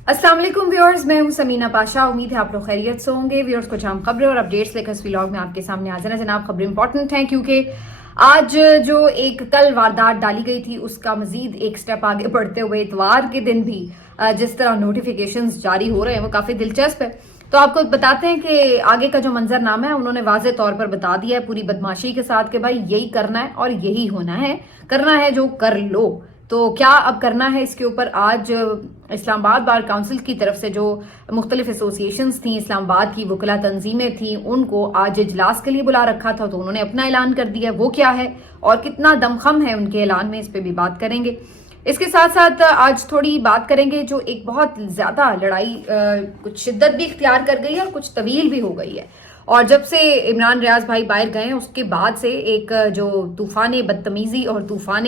अस्सलाम वालेकुम व्यूअर्स, मैं हूं समीना पाशा। उम्मीद है आप लोग खैरियत से होंगे। व्यूअर्स, कुछ अहम खबरें और अपडेट्स लेकर इस व्लॉग में आपके सामने हाजिर हैं। जनाब, खबरें इंपॉर्टेंट हैं क्योंकि आज जो एक कल वारदात डाली गई थी उसका मजीद एक स्टेप आगे बढ़ते हुए इतवार के दिन भी जिस तरह नोटिफिकेशंस जारी हो रहे हैं वो काफी दिलचस्प है। तो आपको बताते हैं कि आगे का जो मंजरनामा है उन्होंने वाज़ेह तौर पर बता दिया है पूरी बदमाशी के साथ कि भाई यही करना है और यही होना है, करना है जो कर लो। तो क्या अब करना है, इसके ऊपर आज इस्लामाबाद बार काउंसिल की तरफ से जो मुख्तलिफ एसोसिएशंस थी, इस्लामाबाद की वकला तंजीमें थी, उनको आज इजलास के लिए बुला रखा था। तो उन्होंने अपना ऐलान कर दिया। वो क्या है और कितना दमखम है उनके ऐलान में, इस पे भी बात करेंगे। इसके साथ साथ आज थोड़ी बात करेंगे जो एक बहुत ज्यादा लड़ाई कुछ शिद्दत भी इख्तियार कर गई है और कुछ तवील भी हो गई है। और जब से इमरान रियाज भाई बाहर गए उसके बाद से एक जो तूफान बदतमीजी और तूफान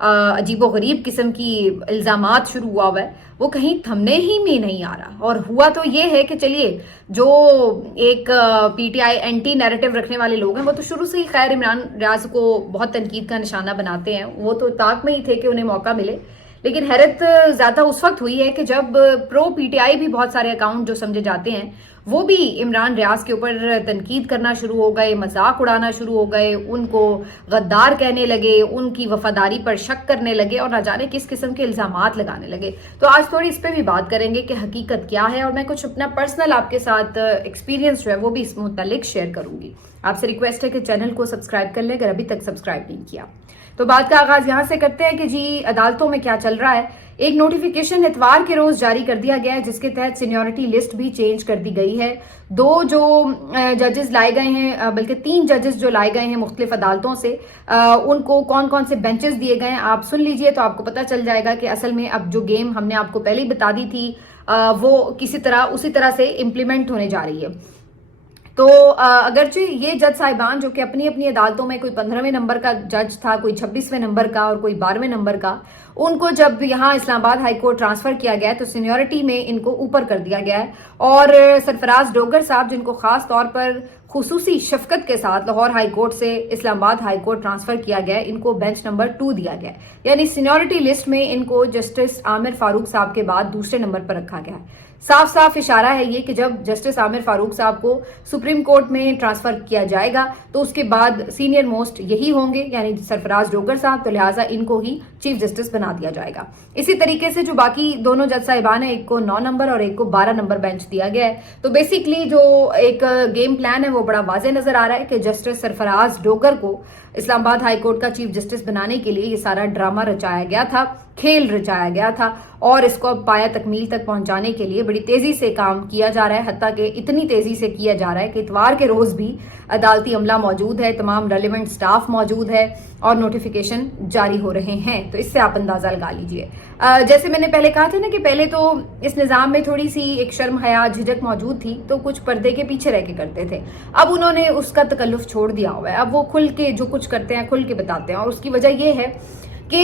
अजीबो गरीब किस्म की इल्जामात शुरू हुआ है वो कहीं थमने ही में नहीं आ रहा। और हुआ तो ये है कि चलिए, जो एक पीटीआई एंटी नैरेटिव रखने वाले लोग हैं वो तो शुरू से ही खैर इमरान रियाज को बहुत तनकीद का निशाना बनाते हैं। वो तो ताक में ही थे कि उन्हें मौका मिले। लेकिन हैरत ज्यादा उस वक्त हुई है कि जब प्रो पीटीआई भी बहुत सारे अकाउंट जो समझे जाते हैं वो भी इमरान रियाज के ऊपर तनकीद करना शुरू हो गए, मजाक उड़ाना शुरू हो गए, उनको गद्दार कहने लगे, उनकी वफादारी पर शक करने लगे और न जाने किस किस्म के इल्जामात लगाने लगे। तो आज थोड़ी इस पे भी बात करेंगे कि हकीकत क्या है और मैं कुछ अपना पर्सनल आपके साथ एक्सपीरियंस जो है वो भी इस मुतालिक शेयर करूंगी। आपसे रिक्वेस्ट है कि चैनल को सब्सक्राइब कर ले अगर अभी तक सब्सक्राइब नहीं किया। तो बात का आगाज यहां से करते हैं कि जी अदालतों में क्या चल रहा है। एक नोटिफिकेशन इतवार के रोज जारी कर दिया गया है जिसके तहत सीनियरिटी लिस्ट भी चेंज कर दी गई है। दो जो जजेस लाए गए हैं, बल्कि 3 जजेस जो लाए गए हैं मुख्तलिफ अदालतों से, उनको कौन कौन से बेंचेस दिए गए हैं आप सुन लीजिए तो आपको पता चल जाएगा कि असल में अब जो गेम हमने आपको पहले ही बता दी थी वो किसी तरह उसी तरह से इम्प्लीमेंट होने जा रही है। तो अगरचे ये जज साहिबान जो कि अपनी अपनी अदालतों में कोई 15वें नंबर का जज था, कोई 26वें नंबर का और कोई 12वें नंबर का, उनको जब यहाँ इस्लामाबाद हाई कोर्ट ट्रांसफर किया गया है तो सीनियरिटी में इनको ऊपर कर दिया गया है। और सरफराज डोगर साहब जिनको खास तौर पर खुसूसी शफकत के साथ लाहौर हाई कोर्ट से इस्लामाबाद हाई कोर्ट ट्रांसफर किया गया है, इनको बेंच नंबर 2 दिया गया है। यानी सीनियरिटी लिस्ट में इनको जस्टिस आमिर फारूक साहब के बाद दूसरे नंबर पर रखा गया है। साफ साफ इशारा है ये कि जब जस्टिस आमिर फारूक साहब को सुप्रीम कोर्ट में ट्रांसफर किया जाएगा तो उसके बाद सीनियर मोस्ट यही होंगे, यानी सरफराज डोगर साहब, तो लिहाजा इनको ही चीफ जस्टिस बना दिया जाएगा। इसी तरीके से जो बाकी दोनों जज साहिबान है, एक को 9 नंबर और एक को 12 नंबर बेंच दिया गया है। तो बेसिकली जो एक गेम प्लान है वो बड़ा वाज़ेह नजर आ रहा है कि जस्टिस सरफराज डोगर को इस्लामाबाद हाई कोर्ट का चीफ जस्टिस बनाने के लिए ये सारा ड्रामा रचाया गया था, खेल रचाया गया था और इसको अब पाया तकमील तक पहुंचाने के लिए बड़ी तेजी से काम किया जा रहा है। हत्ता कि इतनी तेजी से किया जा रहा है कि इतवार के रोज भी अदालती अमला मौजूद है, तमाम रेलिवेंट स्टाफ मौजूद है और नोटिफिकेशन जारी हो रहे हैं। तो इससे आप अंदाजा लगा लीजिए। जैसे मैंने पहले कहा था ना कि पहले तो इस निज़ाम में थोड़ी सी एक शर्म हया झिझक मौजूद थी, तो कुछ पर्दे के पीछे रह के करते थे। अब उन्होंने उसका तकल्लुफ छोड़ दिया हुआ है। अब वो खुल के जो कुछ करते हैं खुल के बताते हैं और उसकी वजह यह है कि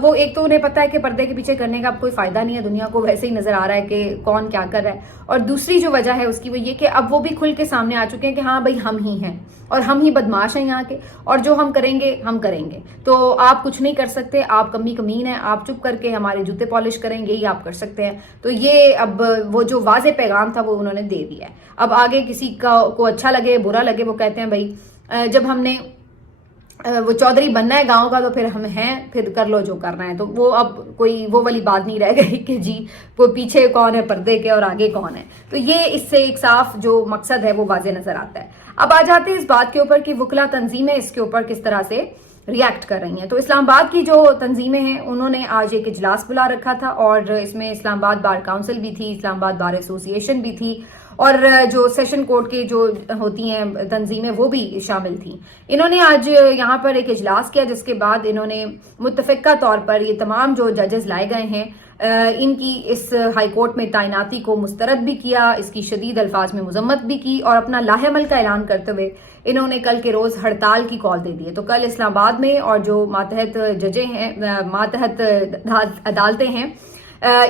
वो एक तो उन्हें पता है कि पर्दे के पीछे करने का अब कोई फायदा नहीं है, दुनिया को वैसे ही नजर आ रहा है कि कौन क्या कर रहा है। और दूसरी जो वजह है उसकी वो ये कि अब वो भी खुल के सामने आ चुके हैं कि हाँ भाई हम ही हैं और हम ही बदमाश हैं यहाँ के और जो हम करेंगे हम करेंगे। तो आप कुछ नहीं कर सकते, आप कमी कमीन है, आप चुप करके हमारे जूते पॉलिश करेंगे, यही आप कर सकते हैं। तो ये अब वो जो वाज़ेह पैगाम था वो उन्होंने दे दिया है। अब आगे किसी को अच्छा लगे बुरा लगे, वो कहते हैं भाई जब हमने वो चौधरी बनना है गांव का तो फिर हम हैं, फिर कर लो जो करना है। तो वो अब कोई वो वाली बात नहीं रह गई कि जी वो पीछे कौन है पर्दे के और आगे कौन है। तो ये इससे एक साफ जो मकसद है वो वाज़ेह नजर आता है। अब आ जाते हैं इस बात के ऊपर कि वकला तंजीमें इसके ऊपर किस तरह से रिएक्ट कर रही हैं। तो इस्लामाबाद की जो तंजीमें हैं उन्होंने आज एक इजलास बुला रखा था और इसमें इस्लामाबाद बार काउंसिल भी थी, इस्लामाबाद बार एसोसिएशन भी थी और जो सेशन कोर्ट की जो होती हैं तंजीमें वो भी शामिल थी। इन्होंने आज यहाँ पर एक इजलास किया जिसके बाद इन्होंने मुत्तफ़िका तौर पर ये तमाम जो जजेस लाए गए हैं इनकी इस हाई कोर्ट में तैनाती को मुस्तरद भी किया, इसकी शदीद अल्फाज में मजम्मत भी की और अपना लाहेमल का ऐलान करते हुए इन्होंने कल के रोज हड़ताल की कॉल दे दी है। तो कल इस्लामाबाद में और जो मातहत जजें हैं, मातहत अदालतें हैं,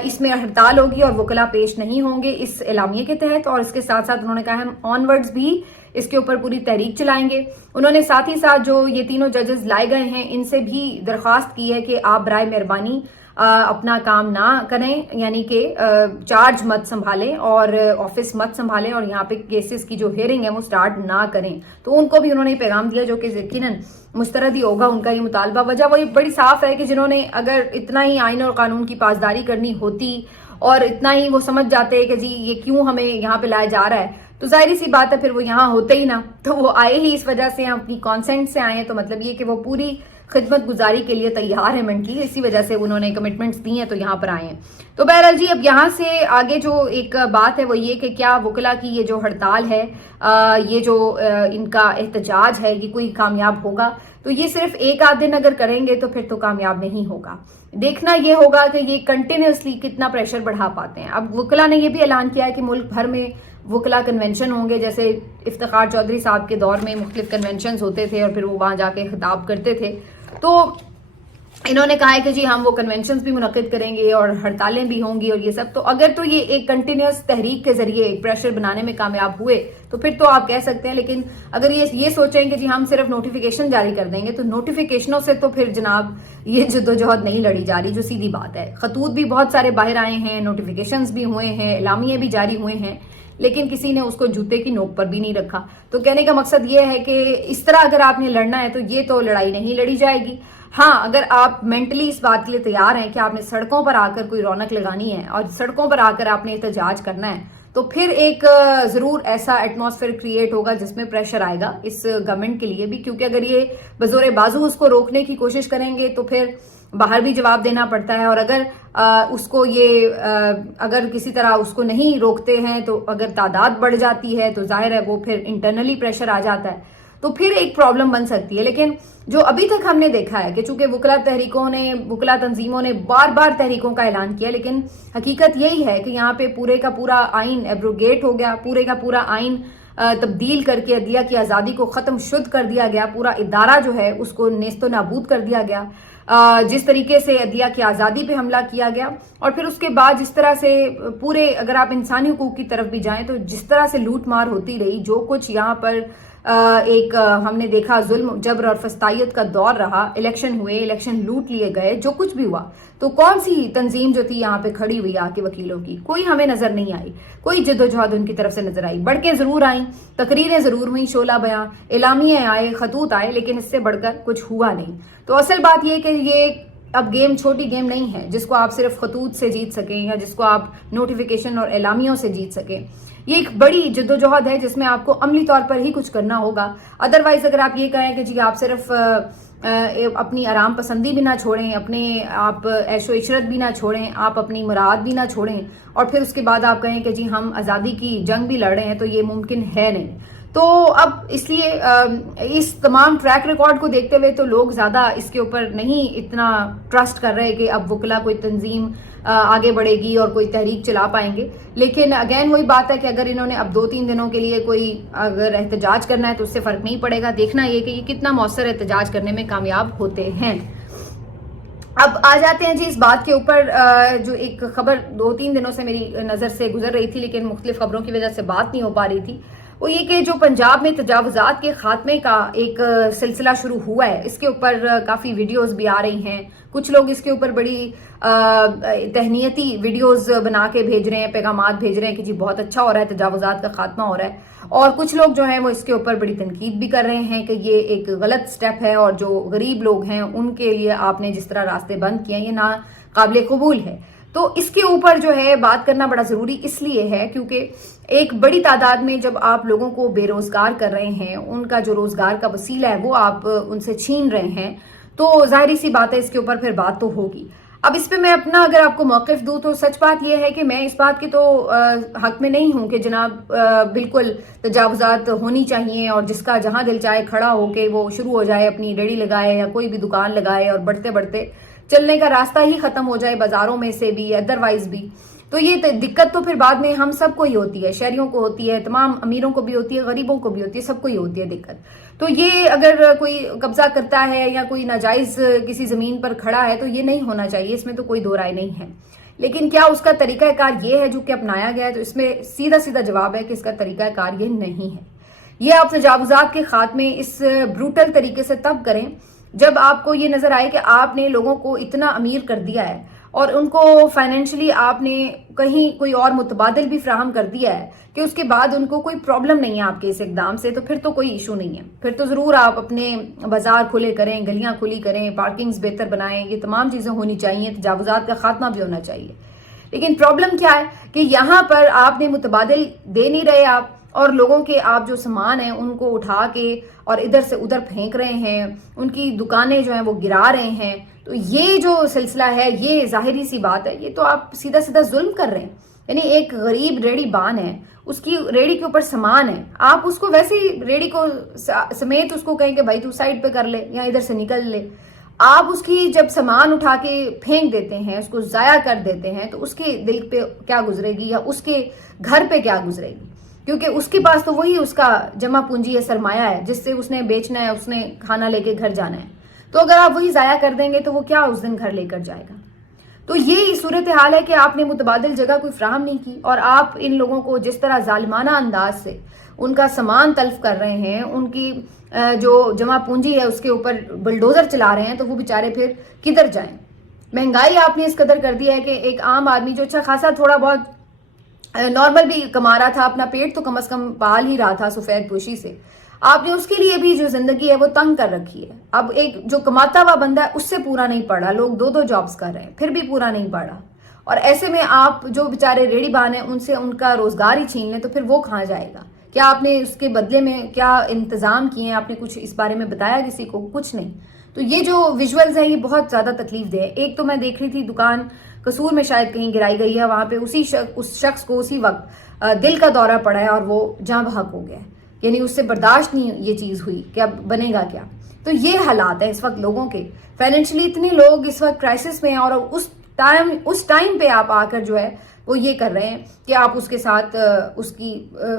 इसमें हड़ताल होगी और वकला पेश नहीं होंगे इस एलामिये के तहत। और इसके साथ साथ उन्होंने कहा हम ऑनवर्ड्स भी इसके ऊपर पूरी तहरीक चलाएंगे। उन्होंने साथ ही साथ जो ये तीनों जजेस लाए गए हैं इनसे भी दरख्वास्त की है कि आप बराए मेहरबानी अपना काम ना करें, यानी कि चार्ज मत संभालें और ऑफिस मत संभालें और यहाँ पे केसेस की जो हियरिंग है वो स्टार्ट ना करें। तो उनको भी उन्होंने पैगाम दिया, जो कि यकीनन मुस्तरद ही होगा उनका ये मुतालबा। वजह वही बड़ी साफ है कि जिन्होंने अगर इतना ही आइन और कानून की पासदारी करनी होती और इतना ही वो समझ जाते कि जी ये क्यों हमें यहाँ पे लाया जा रहा है, तो जाहिर सी बात है फिर वो यहाँ होते ही ना। तो वो आए ही इस वजह से, अपनी कॉन्सेंट से आए हैं, तो मतलब ये कि वो पूरी खिदमत गुजारी के लिए तैयार है मेंटली, इसी वजह से उन्होंने कमिटमेंट्स दी हैं तो यहाँ पर आए हैं। तो बहरहाल जी, अब यहाँ से आगे जो एक बात है वो ये कि क्या वकला की ये जो हड़ताल है, ये जो इनका एहतजाज है, ये कोई कामयाब होगा? तो ये सिर्फ एक आध दिन अगर करेंगे तो फिर तो कामयाब नहीं होगा। देखना ये होगा कि ये कंटिन्यूसली कितना प्रेशर बढ़ा पाते हैं। अब वकला ने ये भी ऐलान किया है कि मुल्क भर में वकला कन्वेंशन होंगे, जैसे इफ्तिखार चौधरी साहब के दौर में मुख्तलिफ कन्वेंशन होते थे और फिर वो वहां जाके खिताब करते थे। तो इन्होंने कहा है कि जी हम वो कन्वेंशंस भी मुनक्किद करेंगे और हड़तालें भी होंगी और ये सब। तो अगर तो ये एक कंटिन्यूस तहरीक के जरिए एक प्रेशर बनाने में कामयाब हुए तो फिर तो आप कह सकते हैं, लेकिन अगर ये सोचें कि जी हम सिर्फ नोटिफिकेशन जारी कर देंगे, तो नोटिफिकेशनों से तो फिर जनाब ये जद्दोजहद नहीं लड़ी जा रही, जो सीधी बात है। खतूत भी बहुत सारे बाहर आए हैं, नोटिफिकेशंस भी हुए हैं, एलामिये भी जारी हुए हैं, लेकिन किसी ने उसको जूते की नोक पर भी नहीं रखा। तो कहने का मकसद ये है कि इस तरह अगर आपने लड़ना है तो ये तो लड़ाई नहीं लड़ी जाएगी। हाँ, अगर आप मेंटली इस बात के लिए तैयार हैं कि आपने सड़कों पर आकर कोई रौनक लगानी है और सड़कों पर आकर आपने एहतजाज करना है, तो फिर एक जरूर ऐसा एटमॉस्फेयर क्रिएट होगा जिसमें प्रेशर आएगा इस गवर्नमेंट के लिए भी, क्योंकि अगर ये बजोरे बाजू उसको रोकने की कोशिश करेंगे तो फिर बाहर भी जवाब देना पड़ता है। और अगर उसको ये अगर किसी तरह उसको नहीं रोकते हैं, तो अगर तादाद बढ़ जाती है तो जाहिर है वो फिर इंटरनली प्रेशर आ जाता है, तो फिर एक प्रॉब्लम बन सकती है। लेकिन जो अभी तक हमने देखा है कि चूंकि वकला तंजीमों ने बार बार तहरीकों का ऐलान किया, लेकिन हकीकत यही है कि यहाँ पे पूरे का पूरा आइन एब्रोगेट हो गया, पूरे का पूरा आइन तब्दील करके अदलिया की आज़ादी को ख़त्म शुद्ध कर दिया गया, पूरा इदारा जो है उसको नेस्तो नाबूद कर दिया गया। जिस तरीके से अदलिया की आज़ादी पे हमला किया गया और फिर उसके बाद जिस तरह से पूरे, अगर आप इंसानी हुकूक की तरफ भी जाएं तो जिस तरह से लूट मार होती रही, जो कुछ यहाँ पर एक हमने देखा जुल्म जबर और फस्तायत का दौर रहा, इलेक्शन हुए, इलेक्शन लूट लिए गए, जो कुछ भी हुआ, तो कौन सी तंजीम जो थी यहाँ पे खड़ी हुई आके वकीलों की, कोई हमें नजर नहीं आई, कोई जद्दोजहद उनकी तरफ से नजर आई। बढ़ के जरूर आई, तकरीरें जरूर हुई, शोला बयां, एलामिये आए, खतूत आए, लेकिन इससे बढ़कर कुछ हुआ नहीं। तो असल बात यह कि ये अब गेम छोटी गेम नहीं है जिसको आप सिर्फ खतूत से जीत सकें या जिसको आप नोटिफिकेशन और एलामियों से जीत सकें। ये एक बड़ी जद्दोजहद है जिसमें आपको अमली तौर पर ही कुछ करना होगा। अदरवाइज अगर आप ये कहें कि जी आप सिर्फ अपनी आराम पसंदी भी ना छोड़ें, अपने आप ऐशो इशरत भी ना छोड़ें, आप अपनी मुराद भी ना छोड़ें और फिर उसके बाद आप कहें कि जी हम आज़ादी की जंग भी लड़ रहे हैं, तो ये मुमकिन है नहीं। तो अब इसलिए इस तमाम ट्रैक रिकॉर्ड को देखते हुए तो लोग ज़्यादा इसके ऊपर नहीं इतना ट्रस्ट कर रहे कि अब वकला कोई तंजीम आगे बढ़ेगी और कोई तहरीक चला पाएंगे। लेकिन अगेन वही बात है कि अगर इन्होंने अब 2-3 दिनों के लिए कोई अगर एहतजाज करना है तो उससे फ़र्क नहीं पड़ेगा। देखना ये कि ये कितना मौसर एहतजाज करने में कामयाब होते हैं। अब आ जाते हैं जी इस बात के ऊपर, जो एक खबर 2-3 दिनों से मेरी नज़र से गुजर रही थी लेकिन मुख्तलिफ खबरों की वजह से बात नहीं हो पा रही थी, वो ये कि जो पंजाब में तजावुज़ात के खात्मे का एक सिलसिला शुरू हुआ है, इसके ऊपर काफ़ी वीडियोस भी आ रही हैं। कुछ लोग इसके ऊपर बड़ी तहनीती वीडियोस बना के भेज रहे हैं, पैगामात भेज रहे हैं कि जी बहुत अच्छा हो रहा है, तजावुज़ात का खात्मा हो रहा है। और कुछ लोग जो हैं वो इसके ऊपर बड़ी तनकीद भी कर रहे हैं कि ये एक गलत स्टेप है और जो गरीब लोग हैं उनके लिए आपने जिस तरह रास्ते बंद किए हैं ये ना काबिल कबूल है। तो इसके ऊपर जो है बात करना बड़ा ज़रूरी इसलिए है क्योंकि एक बड़ी तादाद में जब आप लोगों को बेरोज़गार कर रहे हैं, उनका जो रोज़गार का वसीला है वो आप उनसे छीन रहे हैं, तो जाहिर सी बात है इसके ऊपर फिर बात तो होगी। अब इस पे मैं अपना अगर आपको मौक़िफ़ दूं तो सच बात यह है कि मैं इस बात की तो हक में नहीं हूं कि जनाब बिल्कुल तजावुज़ात होनी चाहिए और जिसका जहां दिल चाहे खड़ा होके वो शुरू हो जाए, अपनी रेडी लगाए या कोई भी दुकान लगाए और बढ़ते बढ़ते चलने का रास्ता ही खत्म हो जाए बाजारों में से भी, अदरवाइज भी। तो ये दिक्कत तो फिर बाद में हम सबको ही होती है, शहरियों को होती है, तमाम अमीरों को भी होती है, गरीबों को भी होती है, सबको ही होती है दिक्कत। तो ये अगर कोई कब्जा करता है या कोई नाजायज किसी जमीन पर खड़ा है तो ये नहीं होना चाहिए, इसमें तो कोई दो राय नहीं है। लेकिन क्या उसका तरीकाकार ये है जो कि अपनाया गया है? तो इसमें सीधा सीधा जवाब है कि इसका तरीकाकार ये नहीं है। ये आप तजावुज़ात के खात्मे इस ब्रूटल तरीके से तब करें जब आपको ये नजर आए कि आपने लोगों को इतना अमीर कर दिया है اور ان کو فائنینشلی آپ نے کہیں کوئی اور متبادل بھی فراہم کر دیا ہے کہ اس کے بعد ان کو کوئی پرابلم نہیں ہے آپ کے اس اقدام سے، تو پھر تو کوئی ایشو نہیں ہے. پھر تو ضرور آپ اپنے بازار کھلے کریں، گلیاں کھلی کریں، پارکنگز بہتر بنائیں، یہ تمام چیزیں ہونی چاہیے، تجاوزات کا خاتمہ بھی ہونا چاہیے. لیکن پرابلم کیا ہے کہ یہاں پر آپ نے متبادل دے نہیں رہے آپ، اور لوگوں کے آپ جو سامان ہیں ان کو اٹھا کے اور ادھر سے ادھر پھینک رہے ہیں، ان کی دکانیں جو ہیں وہ گرا رہے ہیں. تو یہ جو سلسلہ ہے یہ ظاہری سی بات ہے، یہ تو آپ سیدھا سیدھا ظلم کر رہے ہیں. یعنی ایک غریب ریڑھی بان ہے، اس کی ریڑھی کے اوپر سامان ہے، آپ اس کو ویسے ہی ریڑھی کو سمیت اس کو کہیں کہ بھائی تو سائڈ پہ کر لے یا ادھر سے نکل لے. آپ اس کی جب سامان اٹھا کے پھینک دیتے ہیں، اس کو ضائع کر دیتے ہیں، تو اس کے دل پہ کیا گزرے گی یا اس کے گھر پہ کیا گزرے گی؟ کیونکہ اس کے پاس تو وہی اس کا جمع پونجی ہے، سرمایہ ہے، جس سے اس نے بیچنا ہے، اس نے کھانا لے کے گھر جانا ہے. تو اگر آپ وہی ضائع کر دیں گے تو وہ کیا اس دن گھر لے کر جائے گا؟ تو یہ صورتحال ہے کہ آپ نے متبادل جگہ کوئی فراہم نہیں کی، اور آپ ان لوگوں کو جس طرح ظالمانہ انداز سے ان کا سامان تلف کر رہے ہیں، ان کی جو جمع پونجی ہے اس کے اوپر بلڈوزر چلا رہے ہیں، تو وہ بیچارے پھر کدھر جائیں؟ مہنگائی آپ نے اس قدر کر دی ہے کہ ایک عام آدمی جو اچھا خاصا تھوڑا بہت نارمل بھی کما رہا تھا، اپنا پیٹ تو کم از کم پال ہی رہا تھا سفید پوشی سے، آپ نے اس کے لیے بھی جو زندگی ہے وہ تنگ کر رکھی ہے. اب ایک جو کماتا ہوا بندہ ہے اس سے پورا نہیں پڑ رہا، لوگ 2 جابز کر رہے ہیں پھر بھی پورا نہیں پڑ رہا. اور ایسے میں آپ جو بیچارے ریڑھی بان ہیں ان سے ان کا روزگار ہی چھین لیں تو پھر وہ کہاں جائے گا؟ کیا آپ نے اس کے بدلے میں کیا انتظام کیے ہیں؟ آپ نے کچھ اس بارے میں بتایا کسی کو؟ کچھ نہیں. تو یہ جو ویژولز ہیں یہ بہت زیادہ تکلیف دہ ہے. ایک تو میں دیکھ رہی تھی دکان قصور میں شاید کہیں گرائی گئی ہے، وہاں پہ اس شخص کو اسی وقت دل کا دورہ پڑا ہے اور وہ جاں بحق ہو گیا ہے. یعنی اس سے برداشت نہیں یہ چیز ہوئی کہ اب بنے گا کیا. تو یہ حالات ہیں اس وقت لوگوں کے. فائنینشلی اتنے لوگ اس وقت کرائسس میں ہیں، اور اس ٹائم پہ آپ آ کر جو ہے وہ یہ کر رہے ہیں کہ آپ اس کے ساتھ اس کی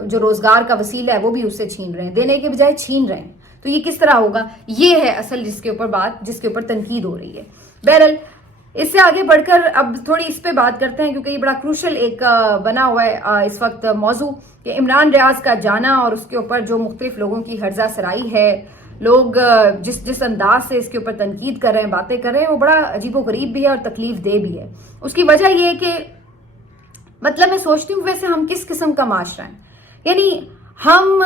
جو روزگار کا وسیلہ ہے وہ بھی اس سے چھین رہے ہیں، دینے کے بجائے چھین رہے ہیں. تو یہ کس طرح ہوگا؟ یہ ہے اصل جس کے اوپر تنقید ہو رہی ہے. بہرحال اس سے آگے بڑھ کر اب تھوڑی اس پہ بات کرتے ہیں، کیونکہ یہ بڑا کروشل ایک بنا ہوا ہے اس وقت موضوع کہ عمران ریاض کا جانا، اور اس کے اوپر جو مختلف لوگوں کی ہرزہ سرائی ہے، لوگ جس انداز سے اس کے اوپر تنقید کر رہے ہیں، باتیں کر رہے ہیں، وہ بڑا عجیب و غریب بھی ہے اور تکلیف دہ بھی ہے. اس کی وجہ یہ ہے کہ مطلب میں سوچتی ہوں ویسے ہم کس قسم کا معاشرہ ہیں. یعنی ہم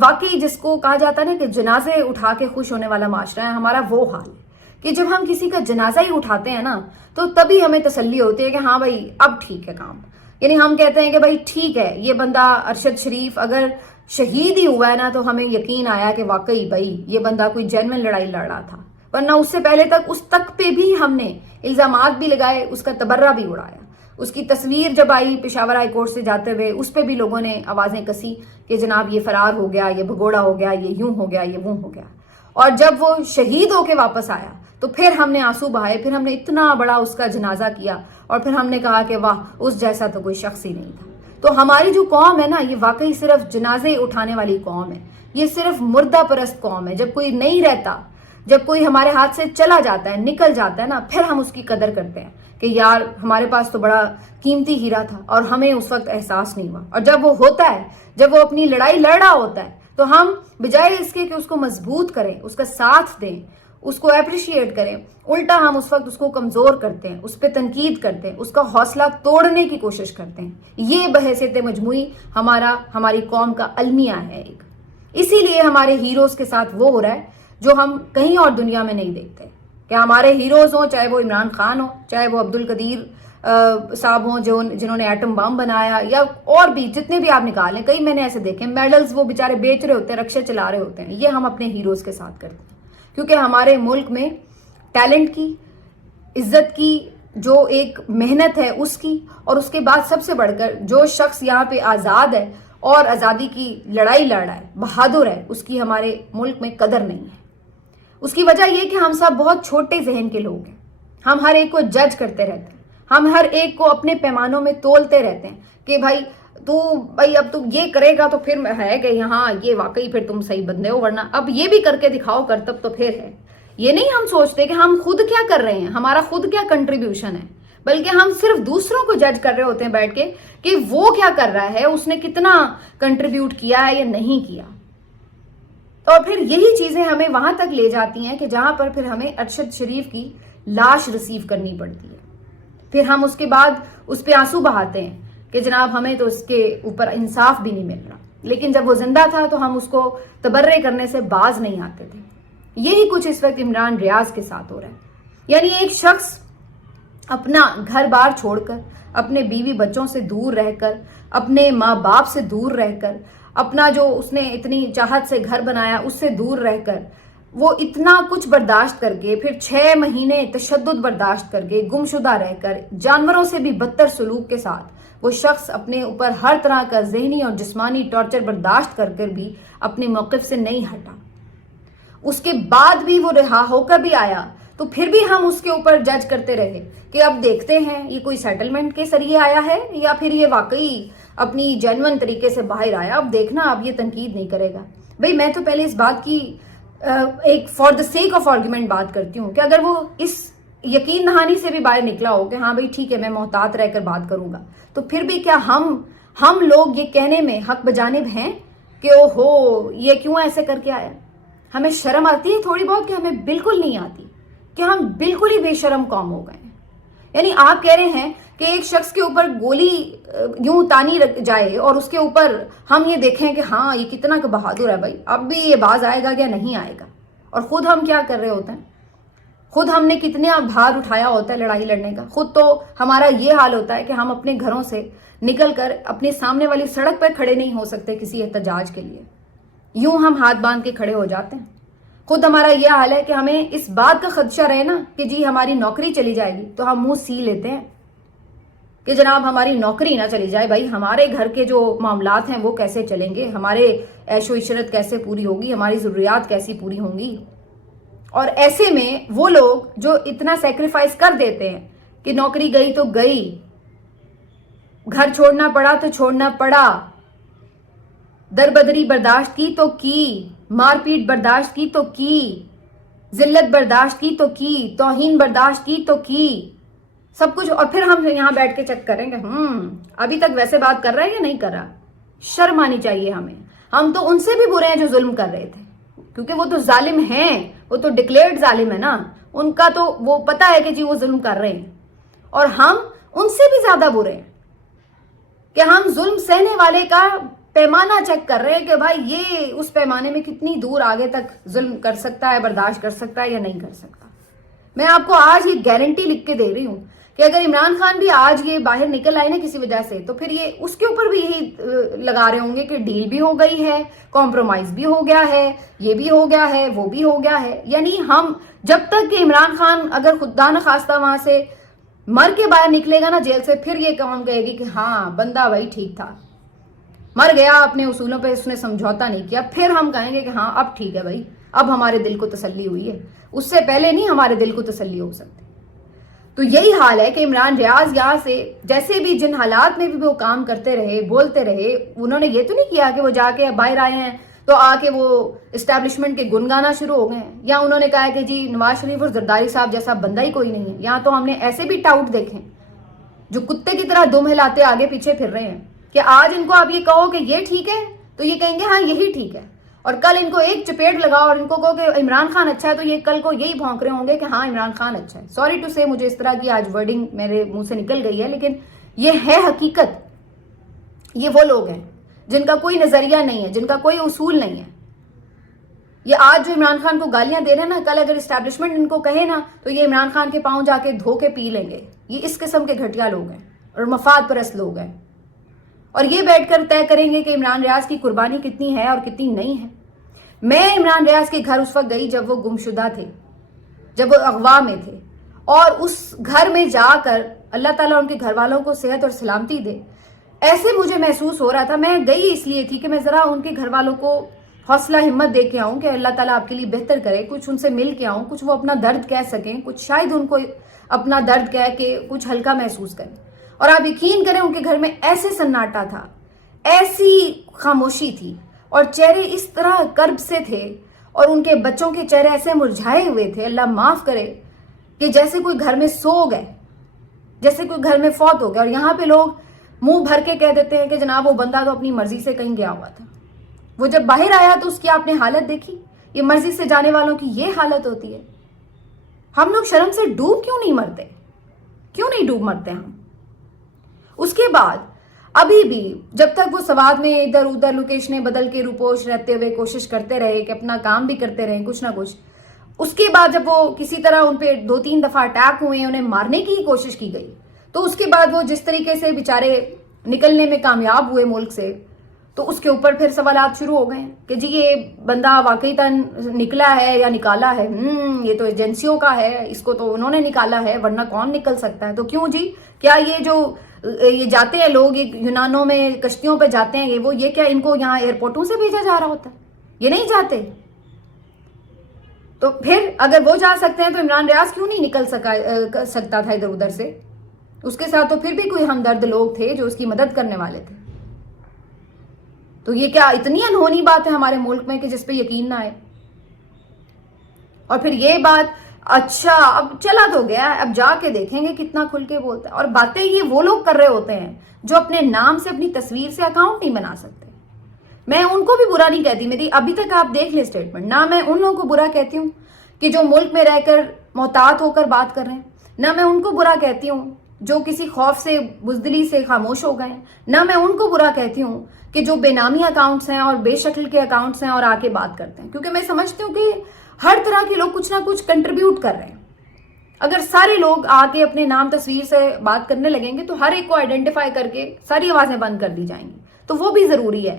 واقعی جس کو کہا جاتا ہے نا کہ جنازے اٹھا کے خوش ہونے والا معاشرہ ہے، ہمارا وہ حال ہے کہ جب ہم کسی کا جنازہ ہی اٹھاتے ہیں نا تو تبھی ہمیں تسلی ہوتی ہے کہ ہاں بھائی اب ٹھیک ہے کام. یعنی ہم کہتے ہیں کہ بھائی ٹھیک ہے، یہ بندہ ارشد شریف اگر شہید ہی ہوا ہے نا تو ہمیں یقین آیا کہ واقعی بھائی یہ بندہ کوئی جینوین لڑائی لڑ رہا تھا. ورنہ اس سے پہلے تک اس تک پہ بھی ہم نے الزامات بھی لگائے، اس کا تبرہ بھی اڑایا. اس کی تصویر جب آئی پشاور ہائی کورٹ سے جاتے ہوئے، اس پہ بھی لوگوں نے آوازیں کسی کہ جناب یہ فرار ہو گیا، یہ بھگوڑا ہو گیا، یہ یوں ہو گیا، یہ وہ ہو گیا. اور جب وہ شہید ہو کے واپس آیا تو پھر ہم نے آنسو بہائے، پھر ہم نے اتنا بڑا اس کا جنازہ کیا، اور پھر ہم نے کہا کہ واہ اس جیسا تو کوئی شخص ہی نہیں تھا. تو ہماری جو قوم ہے نا یہ واقعی صرف جنازے اٹھانے والی قوم ہے، یہ صرف مردہ پرست قوم ہے. جب کوئی نہیں رہتا، جب کوئی ہمارے ہاتھ سے چلا جاتا ہے، نکل جاتا ہے نا، پھر ہم اس کی قدر کرتے ہیں کہ یار ہمارے پاس تو بڑا قیمتی ہیرا تھا اور ہمیں اس وقت احساس نہیں ہوا. اور جب وہ ہوتا ہے، جب وہ اپنی لڑائی لڑ رہا ہوتا ہے، تو ہم بجائے اس کے کہ اس کو مضبوط کریں، اس کا ساتھ دیں، اس کو اپریشیٹ کریں، الٹا ہم اس وقت اس کو کمزور کرتے ہیں، اس پہ تنقید کرتے ہیں، اس کا حوصلہ توڑنے کی کوشش کرتے ہیں. یہ بحیثیت مجموعی ہماری قوم کا المیہ ہے ایک. اسی لیے ہمارے ہیروز کے ساتھ وہ ہو رہا ہے جو ہم کہیں اور دنیا میں نہیں دیکھتے کہ ہمارے ہیروز ہوں، چاہے وہ عمران خان ہو، چاہے وہ عبد القدیر صاحب ہوں جنہوں نے ایٹم بم بنایا، یا اور بھی جتنے بھی آپ نکالیں. کئی میں نے ایسے دیکھے میڈلز وہ بیچارے بیچ رہے ہوتے ہیں، رکشے چلا رہے ہوتے ہیں. یہ ہم اپنے ہیروز کے ساتھ کرتے ہیں کیونکہ ہمارے ملک میں ٹیلنٹ کی، عزت کی، جو ایک محنت ہے اس کی، اور اس کے بعد سب سے بڑھ کر جو شخص یہاں پہ آزاد ہے اور آزادی کی لڑائی لڑ رہا ہے، بہادر ہے، اس کی ہمارے ملک میں قدر نہیں ہے. اس کی وجہ یہ کہ ہم سب بہت چھوٹے ذہن کے لوگ ہیں. ہم ہر ایک کو جج کرتے رہتے ہیں، ہم ہر ایک کو اپنے پیمانوں میں تولتے رہتے ہیں کہ بھائی اب تو یہ کرے گا تو پھر ہے کہ ہاں یہ واقعی پھر تم صحیح بندے ہو، ورنہ اب یہ بھی کر کے دکھاؤ کرتب تو پھر ہے. یہ نہیں ہم سوچتے کہ ہم خود کیا کر رہے ہیں، ہمارا خود کیا کنٹریبیوشن ہے، بلکہ ہم صرف دوسروں کو جج کر رہے ہوتے ہیں بیٹھ کے کہ وہ کیا کر رہا ہے، اس نے کتنا کنٹریبیوٹ کیا ہے یا نہیں کیا. اور پھر یہی چیزیں ہمیں وہاں تک لے جاتی ہیں کہ جہاں پر پھر ہمیں ارشد شریف کی لاش ریسیو کرنی پڑتی ہے. फिर हम उसके बाद उस पे आंसू बहाते हैं कि जनाब हमें तो उसके ऊपर इंसाफ भी नहीं मिल रहा, लेकिन जब वो जिंदा था तो हम उसको तबर्रे करने से बाज नहीं आते थे। यही कुछ इस वक्त इमरान रियाज के साथ हो रहा है। यानी एक शख्स अपना घर बार छोड़कर, अपने बीवी बच्चों से दूर रहकर, अपने माँ बाप से दूर रहकर, अपना जो उसने इतनी चाहत से घर बनाया उससे दूर रहकर, वो इतना कुछ बर्दाश्त करके, फिर 6 महीने तशद्दुद बर्दाश्त करके, गुमशुदा रहकर, जानवरों से भी बदतर सलूक के साथ वो शख्स अपने ऊपर हर तरह का ज़हनी और जिस्मानी टॉर्चर बर्दाश्त कर कर भी अपने मौक़िफ़ से नहीं हटा। उसके बाद भी वो रिहा होकर भी आया तो फिर भी हम उसके ऊपर जज करते रहे कि अब देखते हैं ये कोई सेटलमेंट के जरिए आया है या फिर ये वाकई अपनी जेन्युइन तरीके से बाहर आया। अब देखना, अब ये तनकीद नहीं करेगा। भाई मैं तो पहले इस बात की एक for the sake of argument बात करती हूँ कि अगर वो इस यकीन दहानी से भी बाहर निकला हो कि हाँ भाई ठीक है मैं मोहतात रहकर बात करूंगा, तो फिर भी क्या हम लोग ये कहने में हक बजानिब हैं कि ओहो ये क्यों ऐसे करके आया। हमें शर्म आती है थोड़ी बहुत कि हमें बिल्कुल नहीं आती, कि हम बिल्कुल ही बेशर्म कौम हो गए हैं। यानी आप कह रहे हैं कि एक शख्स के ऊपर गोली यूं तानी जाए और उसके ऊपर हम ये देखें कि हाँ ये कितना का बहादुर है भाई, अब भी ये बाज आएगा या नहीं आएगा। और खुद हम क्या कर रहे होते हैं, खुद हमने कितने भार उठाया होता है लड़ाई लड़ने का। खुद तो हमारा ये हाल होता है कि हम अपने घरों से निकलकर अपने सामने वाली सड़क पर खड़े नहीं हो सकते किसी एहतजाज के लिए, यूं हम हाथ बांध के खड़े हो जाते हैं। खुद हमारा यह हाल है कि हमें इस बात का खदशा रहे ना कि जी हमारी नौकरी चली जाएगी तो हम मुंह सी लेते हैं कि जनाब हमारी नौकरी ना चली जाए, भाई हमारे घर के जो मामलात हैं वो कैसे चलेंगे, हमारे ऐशो इशरत कैसे पूरी होगी, हमारी ज़रूरियात कैसी पूरी होंगी। और ऐसे में वो लोग जो इतना सेक्रीफाइस कर देते हैं कि नौकरी गई तो गई, घर छोड़ना पड़ा तो छोड़ना पड़ा, दरबदरी बर्दाश्त की तो की, मारपीट बर्दाश्त की तो की, जिल्लत बर्दाश्त की तो की, तौहीन बर्दाश्त की तो की, सब कुछ। और फिर हम यहां बैठ के चेक करेंगे अभी तक वैसे बात कर रहा है या नहीं कर रहा। शर्म आनी चाहिए हमें। हम तो उनसे भी बुरे हैं जो जुल्म कर रहे थे, क्योंकि वो तो जालिम हैं, वो तो डिक्लेयर्ड जालिम है ना, उनका तो वो पता है कि जी वो जुल्म कर रहे हैं। और हम उनसे भी ज्यादा बुरे हैं कि हम जुल्म सहने वाले का पैमाना चेक कर रहे हैं कि भाई ये उस पैमाने में कितनी दूर आगे तक जुल्म कर सकता है, बर्दाश्त कर सकता है या नहीं कर सकता। मैं आपको आज ये गारंटी लिख के दे रही हूं कि अगर इमरान खान भी आज ये बाहर निकल आए ना किसी वजह से, तो फिर ये उसके ऊपर भी यही लगा रहे होंगे कि डील भी हो गई है, कॉम्प्रोमाइज भी हो गया है, ये भी हो गया है, वो भी हो गया है। यानी हम जब तक कि इमरान खान अगर खुदा न खास्ता वहां से मर के बाहर निकलेगा ना जेल से, फिर ये कौन कहेगी कि हाँ बंदा भाई ठीक था, मर गया, अपने उसूलों पे उसने समझौता नहीं किया। फिर हम कहेंगे कि हाँ अब ठीक है भाई, अब हमारे दिल को तसल्ली हुई है। उससे पहले नहीं हमारे दिल को तसल्ली हो सकती। तो यही हाल है कि इमरान रियाज यहाँ से जैसे भी जिन हालात में भी वो काम करते रहे, बोलते रहे, उन्होंने ये तो नहीं किया कि वो जाके बाहर आए हैं तो आके वो इस्टेब्लिशमेंट के गुन गाना शुरू हो गए हैं, या उन्होंने कहा कि जी नवाज शरीफ और जरदारी साहब जैसा बंदा ही कोई नहीं है। यहाँ तो हमने ऐसे भी टाउट देखे जो कुत्ते की तरह दुम हिलाते आगे पीछे फिर रहे हैं कि आज इनको आप ये कहो कि ये ठीक है तो ये कहेंगे हाँ यही ठीक है, और कल इनको एक चपेट लगाओ और इनको कहो कि इमरान खान अच्छा है तो ये कल को यही भौंक रहे होंगे कि हाँ इमरान खान अच्छा है। सॉरी टू से मुझे इस तरह की आज वर्डिंग मेरे मुंह से निकल गई है, लेकिन ये है हकीकत। ये वो लोग हैं जिनका कोई नजरिया नहीं है, जिनका कोई उसूल नहीं है। ये आज जो इमरान खान को गालियां दे रहे हैं ना, कल अगर इस्टेब्लिशमेंट इनको कहे ना तो ये इमरान खान के पांव जाके धो के पी लेंगे। ये इस किस्म के घटिया लोग हैं और मफाद परस्त लोग हैं, और ये बैठकर तय करेंगे कि इमरान रियाज की कुर्बानी कितनी है और कितनी नहीं है। मैं इमरान रियाज के घर उस वक्त गई जब वो गुमशुदा थे, जब वो अगवा में थे, और उस घर में जाकर अल्लाह ताला उनके घर वालों को सेहत और सलामती दे, ऐसे मुझे महसूस हो रहा था। मैं गई इसलिए थी कि मैं जरा उनके घर वालों को हौसला हिम्मत दे के आऊं कि अल्लाह ताला आपके लिए बेहतर करे, कुछ उनसे मिल के आऊं, कुछ वो अपना दर्द कह सकें, कुछ शायद उनको अपना दर्द कह के कुछ हल्का महसूस करें। और आप यकीन करें उनके घर में ऐसे सन्नाटा था, ऐसी खामोशी थी, और चेहरे इस तरह कर्ब से थे, और उनके बच्चों के चेहरे ऐसे मुरझाए हुए थे, अल्लाह माफ करे, कि जैसे कोई घर में सो गए, जैसे कोई घर में फौत हो गया। और यहाँ पे लोग मुंह भर के कह देते हैं कि जनाब वो बंदा तो अपनी मर्जी से कहीं गया हुआ था। वो जब बाहर आया तो उसकी आपने हालत देखी। ये मर्जी से जाने वालों की ये हालत होती है। हम लोग शर्म से डूब क्यों नहीं मरते? क्यों नहीं डूब मरते हम? उसके बाद अभी भी जब तक वो सवाद में इधर उधर लोकेशनें बदल के रूपोश रहते हुए कोशिश करते रहे कि अपना काम भी करते रहे कुछ ना कुछ, उसके बाद जब वो किसी तरह उन पे 2-3 दफा अटैक हुए, उन्हें मारने की ही कोशिश की गई, तो उसके बाद वो जिस तरीके से बेचारे निकलने में कामयाब हुए मुल्क से, तो उसके ऊपर फिर सवालात शुरू हो गए कि जी ये बंदा वाकई तन निकला है या निकाला है, ये तो एजेंसियों का है, इसको तो उन्होंने निकाला है, वरना कौन निकल सकता है? तो क्यों जी, क्या ये जाते हैं लोग, ये यूनानों में कश्तियों पे जाते हैं, ये क्या इनको यहाँ एयरपोर्टों से भेजा जा रहा होता है? ये नहीं जाते। तो फिर अगर वो जा सकते हैं तो इमरान रियाज क्यों नहीं निकल सकता था इधर उधर से? उसके साथ तो फिर भी कोई हमदर्द लोग थे जो उसकी मदद करने वाले थे। तो ये क्या इतनी अनहोनी बात है हमारे मुल्क में कि जिस पे यकीन ना आए? और फिर ये बात, अच्छा अब चला तो गया, अब जाके देखेंगे कितना खुल के बोलता है। और बातें ये वो लोग कर रहे होते हैं जो अपने नाम से अपनी तस्वीर से अकाउंट नहीं बना सकते। मैं उनको भी बुरा नहीं कहती, मेरी अभी तक आप देख ले स्टेटमेंट, ना मैं उन लोगों को बुरा कहती हूँ कि जो मुल्क में रहकर मोहतात होकर बात कर रहे हैं, ना मैं उनको बुरा कहती हूँ जो किसी खौफ से बुजदिली से खामोश हो गए, ना मैं उनको बुरा कहती हूँ कि जो बेनामी अकाउंट्स हैं और बेशक्ल के अकाउंट्स हैं और आके बात करते हैं, क्योंकि मैं समझती हूँ कि हर तरह के लोग कुछ ना कुछ कंट्रीब्यूट कर रहे हैं। अगर सारे लोग आके अपने नाम तस्वीर से बात करने लगेंगे तो हर एक को आइडेंटिफाई करके सारी आवाजें बंद कर दी जाएंगी। तो वो भी जरूरी है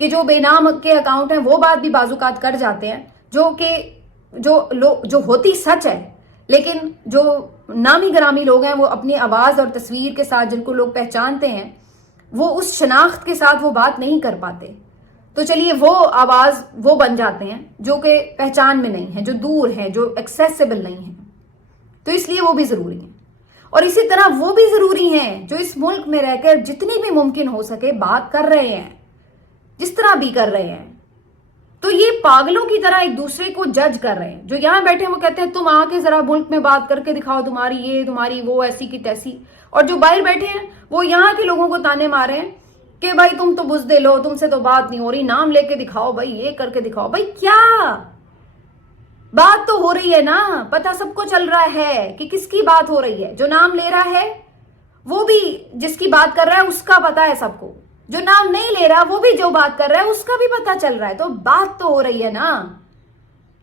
कि जो बेनाम के अकाउंट हैं वो बात भी बाजुकात कर जाते हैं, जो होती सच है, लेकिन जो नामी ग्रामी लोग हैं वो अपनी आवाज और तस्वीर के साथ, जिनको लोग पहचानते हैं, वो उस शनाख्त के साथ वो बात नहीं कर पाते। तो चलिए वो आवाज वो बन जाते हैं जो कि पहचान में नहीं है, जो दूर है, जो एक्सेसिबल नहीं है। तो इसलिए वो भी जरूरी है। और इसी तरह वो भी जरूरी हैं जो इस मुल्क में रहकर जितनी भी मुमकिन हो सके बात कर रहे हैं, जिस तरह भी कर रहे हैं। तो ये पागलों की तरह एक दूसरे को जज कर रहे हैं। जो यहां बैठे हैं वो कहते हैं तुम आके जरा मुल्क में बात करके दिखाओ, तुम्हारी ये तुम्हारी वो ऐसी की तैसी। और जो बाहर बैठे हैं वो यहाँ के लोगों को ताने मारे हैं कि भाई तुम तो बुज़दिल हो, तुमसे तो बात नहीं हो रही, नाम लेके दिखाओ भाई, ये करके दिखाओ भाई। क्या बात तो हो रही है ना, पता सबको चल रहा है कि किसकी बात हो रही है। जो नाम ले रहा है वो भी जिसकी बात कर रहा है उसका पता है सबको, जो नाम नहीं ले रहा वो भी जो बात कर रहा है उसका भी पता चल रहा है। तो बात तो हो रही है ना।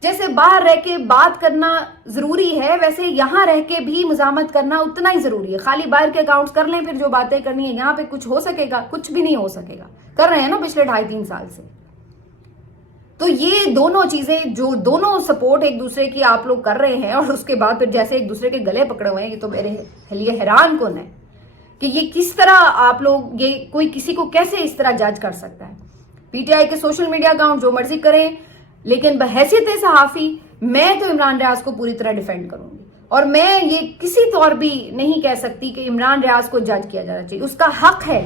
जैसे बाहर रह के बात करना जरूरी है, वैसे यहां रह के भी मुजामत करना उतना ही जरूरी है। खाली बाहर के अकाउंट्स कर लें, फिर जो बातें करनी है यहाँ पे कुछ हो सकेगा? कुछ भी नहीं हो सकेगा। कर रहे हैं ना पिछले 2.5-3 साल से। तो ये दोनों चीजें, जो दोनों सपोर्ट एक दूसरे की आप लोग कर रहे हैं और उसके बाद फिर जैसे एक दूसरे के गले पकड़े हुए हैं, ये तो मेरे लिए हैरान कौन है कि ये किस तरह आप लोग, ये कोई किसी को कैसे इस तरह जज कर सकता है। पीटीआई के सोशल मीडिया अकाउंट जो मर्जी करें, लेकिन बहैसियत सहाफी मैं तो इमरान रियाज को पूरी तरह डिफेंड करूंगी। और मैं ये किसी तौर भी नहीं कह सकती कि इमरान रियाज को जज किया जाना चाहिए। उसका हक है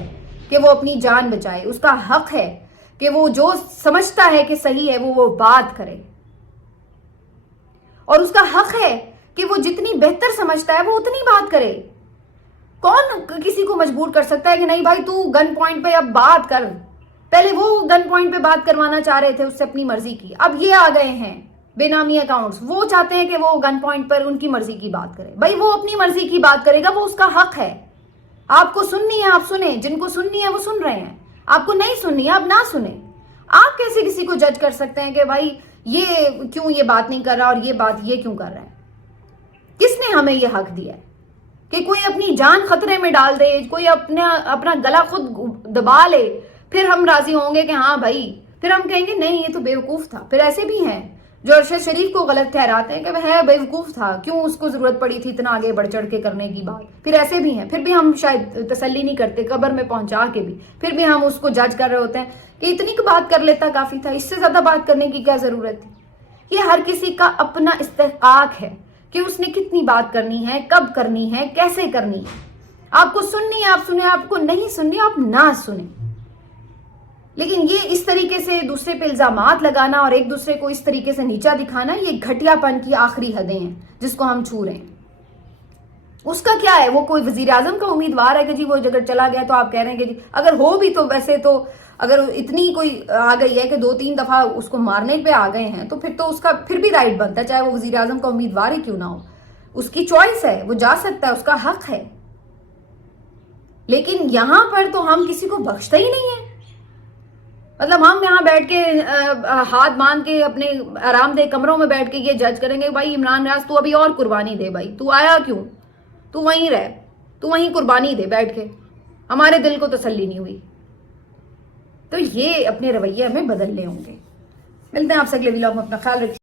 कि वो अपनी जान बचाए, उसका हक है कि वो जो समझता है कि सही है वो बात करे, और उसका हक है कि वो जितनी बेहतर समझता है वो उतनी बात करे। कौन किसी को मजबूर कर सकता है कि नहीं भाई तू गन पॉइंट पे अब बात कर? पहले वो गन पॉइंट पे बात करवाना चाह रहे थे, उससे अपनी मर्जी की, अब ये आ गए हैं बेनामी अकाउंट्स, वो चाहते हैं कि वो गन पॉइंट पर उनकी मर्जी की बात करे। भाई वो अपनी मर्जी की बात करेगा, वो उसका हक है। आपको सुननी है आप सुने, जिनको सुननी है वो सुन रहे हैं, आपको नहीं सुननी है आप ना सुने। आप कैसे किसी को जज कर सकते हैं कि भाई ये क्यों ये बात नहीं कर रहा और ये बात ये क्यों कर रहा है? किसने हमें ये हक दिया है कि कोई अपनी जान खतरे में डाल दे, कोई अपना गला खुद दबा ले, फिर हम राजी होंगे कि हाँ भाई, फिर हम कहेंगे नहीं ये तो बेवकूफ था। फिर ऐसे भी हैं जो अरशद शरीफ को गलत ठहराते हैं कि वह बेवकूफ था, क्यों उसको जरूरत पड़ी थी इतना आगे बढ़ चढ़ के करने की बात। फिर ऐसे भी हैं, फिर भी हम शायद तसल्ली नहीं करते, कब्र में पहुंचा के भी फिर भी हम उसको जज कर रहे होते हैं कि इतनी की बात कर लेता काफी था, इससे ज्यादा बात करने की क्या जरूरत थी। ये हर किसी का अपना इस्तेकाक है कि उसने कितनी बात करनी है, कब करनी है, कैसे करनी है। आपको सुननी है आप सुने, आपको नहीं सुननी आप ना सुने। लेकिन ये इस तरीके से दूसरे पे इल्जामात लगाना और एक दूसरे को इस तरीके से नीचा दिखाना, ये घटियापन की आखिरी हदें हैं जिसको हम छू रहे हैं। उसका क्या है, वो कोई वजीर आजम का उम्मीदवार है कि जी वो अगर चला गया तो आप कह रहे हैं कि जी अगर हो भी तो वैसे तो अगर इतनी कोई आ गई है कि 2-3 दफा उसको मारने पे आ गए हैं तो फिर तो उसका फिर भी राइट बनता है, चाहे वो वजीर आजम का उम्मीदवार ही क्यों ना हो। اس کی چوائس ہے, وہ جا سکتا ہے, اس کا حق ہے. لیکن یہاں پر تو ہم کسی کو بخشتا ہی نہیں ہے. مطلب ہم یہاں بیٹھ کے ہاتھ باندھ کے اپنے آرام دہ کمروں میں بیٹھ کے یہ جج کریں گے بھائی عمران ریاض تو ابھی اور قربانی دے, بھائی تو آیا کیوں, تو وہیں رہ, تو وہیں قربانی دے بیٹھ کے, ہمارے دل کو تسلی نہیں ہوئی. تو یہ اپنے رویے میں بدلنے ہوں گے. ملتے ہیں آپ سے اگلے ویلاگ میں, اپنا خیال رکھیے.